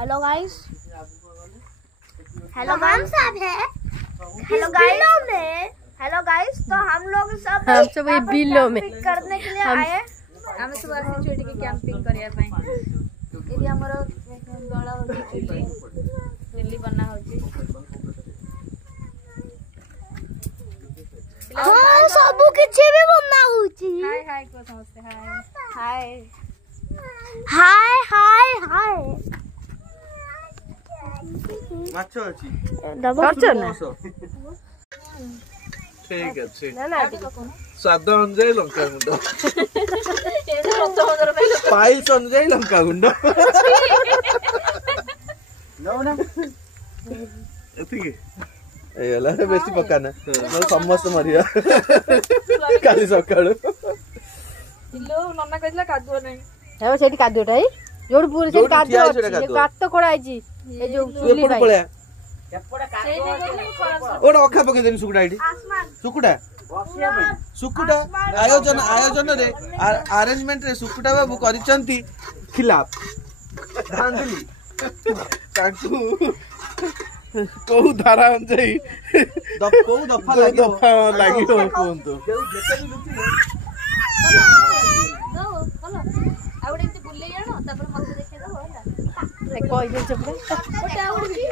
Hello guys. Hello हम सब है। Hello guys. हेलो गाइस, तो हम सब ये बिलो में करने के लिए आए। हम सब आसी छोटी की कैंपिंग करिया पई। एदी हमर दला होची चुल्ली बना होची। हां सब किछि भी बना होची। हाय हाय को समझते हाय हाय हाय हाय हाय। माछ अछि करछ ना ठीक अछि ना ना स्वाद अनुଯାयी लंका गुंड पाइल्स अनुଯାयी लंका गुंड ना एतिके एला बेसी पकाना न समस्त मरिया काली सकाळो इलो नन्ना कहला कादुआ नै हे सेठी कादुटाई जोड पूरी से कादु अछि काट कोडा आइजी ए जो चुली भाई पळया एपडा कादु ओडा अखा पके देनी सुकुडा आइडी सुकुडा सुकुडा आयोजन रे अरेंजमेंट रे सुकुडा बाबू करिसंती खिलाफ धांधली ताकू को धारा अंजई को दफा लागि हो कोंतो आवडे बुले जानो तापर मते देखे दो होला कोई दिन चपड़े ओटा आवडे